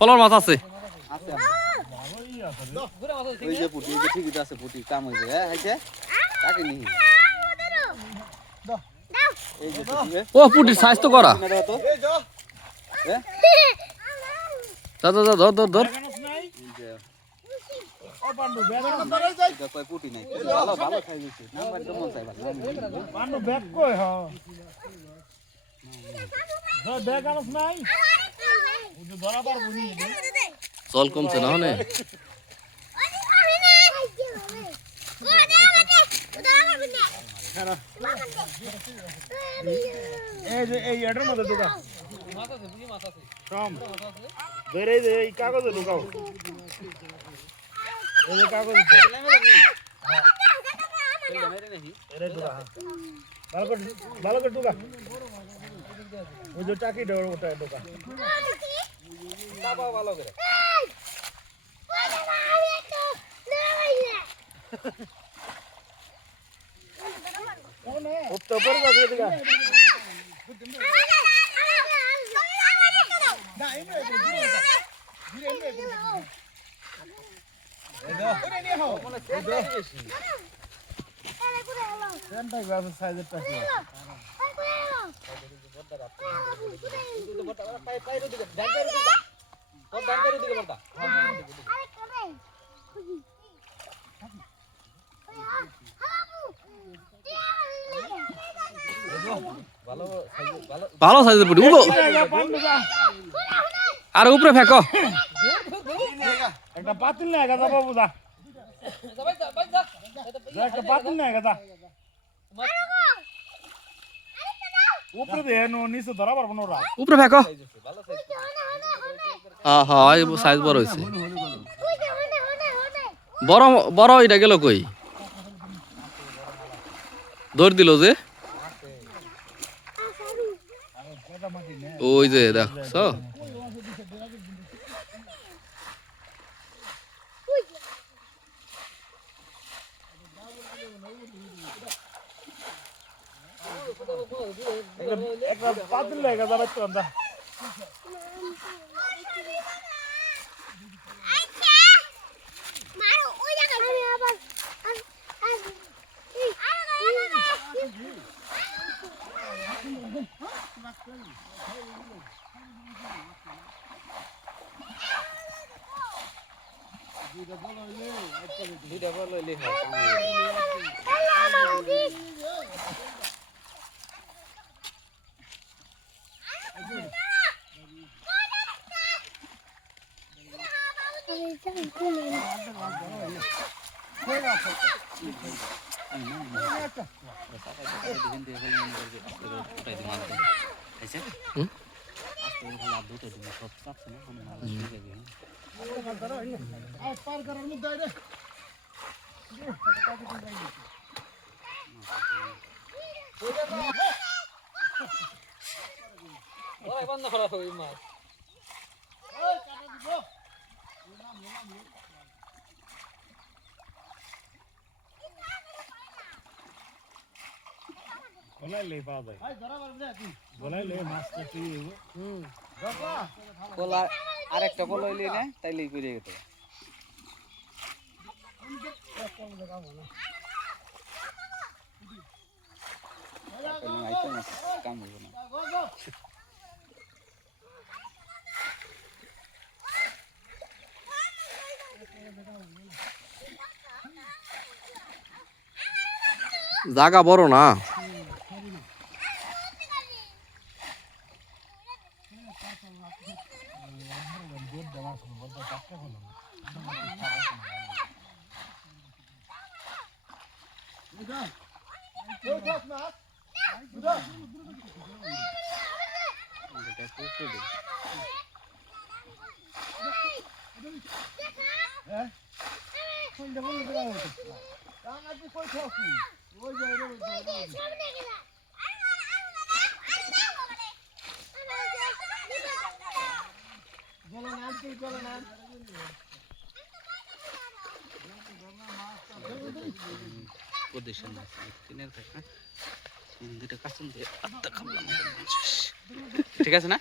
পলার মাছ আছে। ওই যে পুটি যে ঠিকই পুটি কাম হইছে হ্যাঁ হইছে কাকে হ্যাঁ ও পুটির সাইজ তো করা না ব্যাগ আনস নাই ওদের ধরা পারব নি জল কমছে না হনে এই যে এই এটার মধ্যে ঢুকা কম ধরে এই যে এই কাগজে ঢুকাও এই যে কাগজ এরে ঢুকা হ্যাঁ। ভালো করে ভালো করে ঢুকা ওই যে টাকি ডোর ঢুকা ভালো করে। উঠতে উপরে যাবে এদিকে ভালো সাইজের পুটি উলো আর উপরে ফেকো। একটা পাতিল না গাদা বাবু দা একটা পাতিল না গাদা। উপরে দে নো নিচে ধরা পারব না ওরা। উপরে ফেকো। হ্যাঁ হ্যাঁ এই সাইজ বড় হয়েছে বড় বড় এটা গেল কই? দৌড় দিল যে। ওই যে দেখছ একটা- পাতিল দা। দুইটা বল লইলে হয় কাম হইছে। বলাইলে পাওয়া যায় তুই কলা আরেকটা বল লইলে না তাইলেই করে গেত কাম হইব না জায়গা বড় না। এটা পুকুর দিই। পজিশন আছে তিনের কাছে না দুটো আত্মা খাবলাম ঠিক আছে না?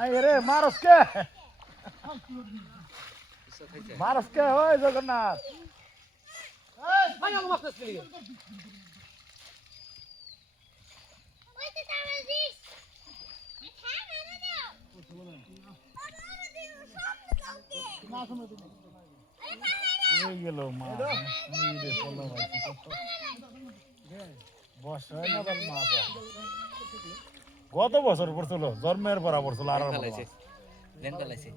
আই রে মারস কে মারস কে ওই জগন্নাথ. এই গেল মা এই রে বস হয় না তার মা গত বছর পড়ছিল জন্মের বরাবর ছিল আর ফেলাইছে লেন ফেলাইছে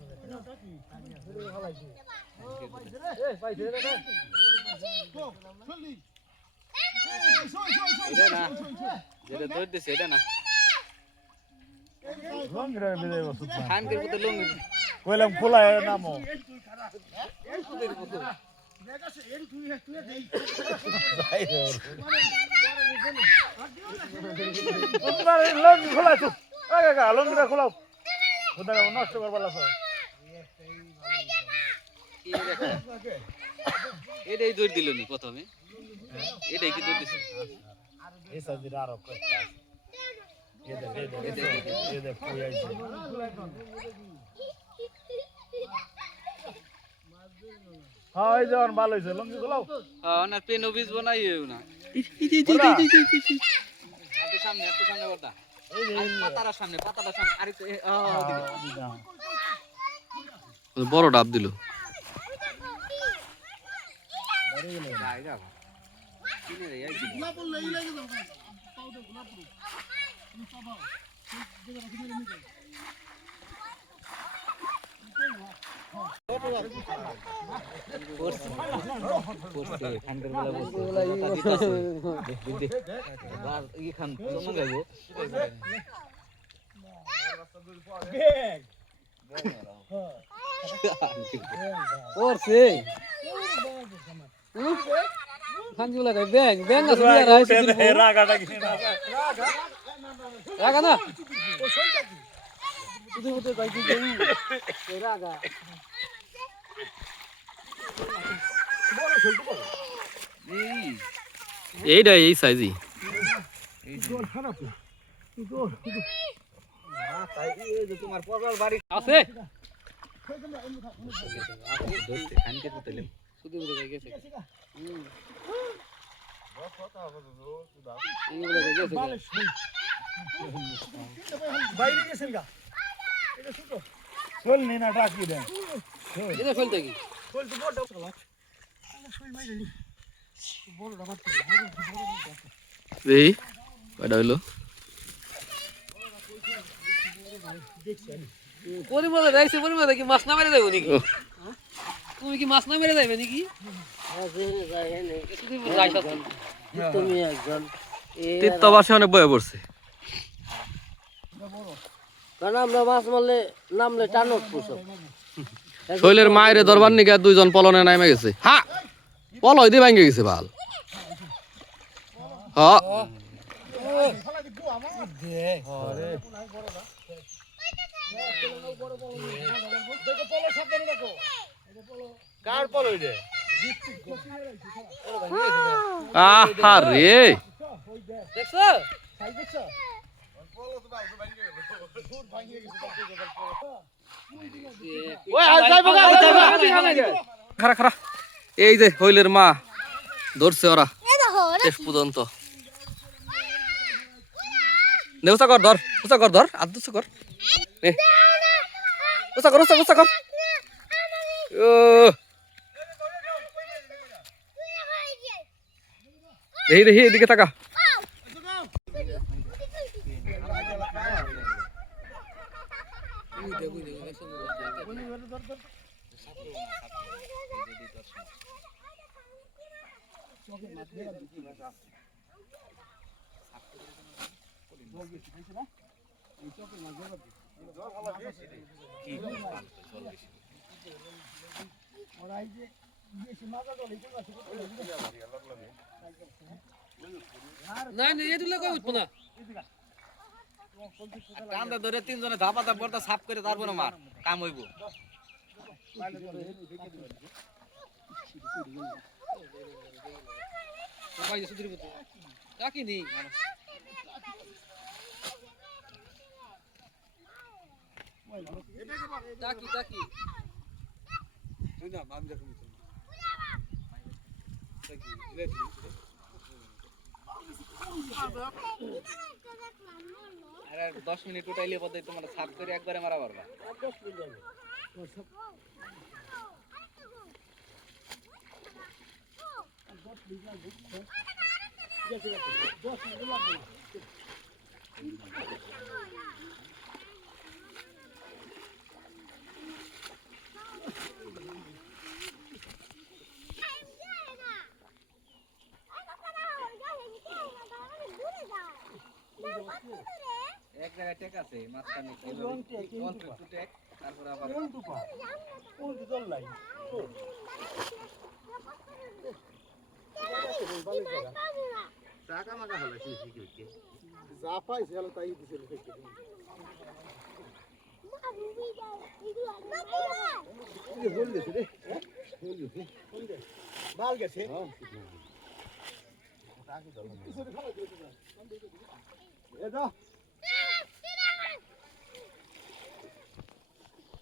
এটা না যেটা দৌড় দিছে এটা না লঙ্গিরা বিদায় ওষুধ না খানকের মতো কইলাম খোলা এর লঙ্গিটা খোলাও নষ্ট করবার লাগছে এটাই দৌড় দিল নি প্রথমে এটাই কি দৌড় দিছে এই আরও এ দেখ, এ দেখ, কই আইছে। হ্যাঁ, এই যখন ভালো হয়েছে লঙ্গি খোলাও। ওনার পেন অফিস বানাই না। খোলা। একটু সামনে একটু সামনে যে। পাতার সামনে পাতার সামনে। আরেকটু। হ্যাঁ, বড় ডাব দিল যাব কিনে রে এই কি? করছে করছে খানকার বেলা করছে কথা দিতাছে দেখ দেখ দেখ আর ই খান চমন গাইবো করছে খানজি লাগাই ব্যাং ব্যাং আছে বিয়ার আছে এই রাগাটা কি না? রাগা না তুই মতে কই কি রাগা এই এইটা এই সাইজই তাই এই যে তোমার পগল বাড়ি আছে ধরতে খানকে তো তেলে শুধু বলে গাই গেছে এই বলে গাই গেছে বাইরে গেছেন গা? চল নি না ডাকি দেন এটা ফেলতে কি এই কয়টা হইল? কি মাছ না মেরে দেবো নাকি? তুমি কি মাছ না মেরে যাবে নাকি? অনেক বয়ে পড়ছে। কারণ আমরা মাছ মারলে নামলে টান শৈলের মায়ের দরবার নিকে দুইজন পলনে নামে গেছে। হা! পলয় দিয়ে ভাঙ্গে গেছে ভালো হ। পল আহা রে। দেখছ? খারা খারা এই যে হইলের মা ধরছে ওরা শেষ পর্যন্ত। নে উঁচা কর ধর উঁচা কর ধর আর দুসা কর। উঁচা কর উঁচা উঁচা কর। দেখি দেখি এদিকে তাকা না না এটা কই উঠবো না? কান্দা ধরে তিনজনে ধাপা ধাপ বর্তা সাফ করে তারপরে মার কাম হইব। ভাই শুধু বলতে ডাকি নি দশ মিনিট উঠাইলে পথে তোমার সাত করে একবারে মারা পারবা জায়গায় টেক আছে মাঝখানে টেক তারপর আবার টাকা মাকা হলে কি যা পাইছে হলো তাই দিছে লিখে হল গেছে রে হল গেছে হল গেছে বাল গেছে। এ দাও।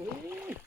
Oh,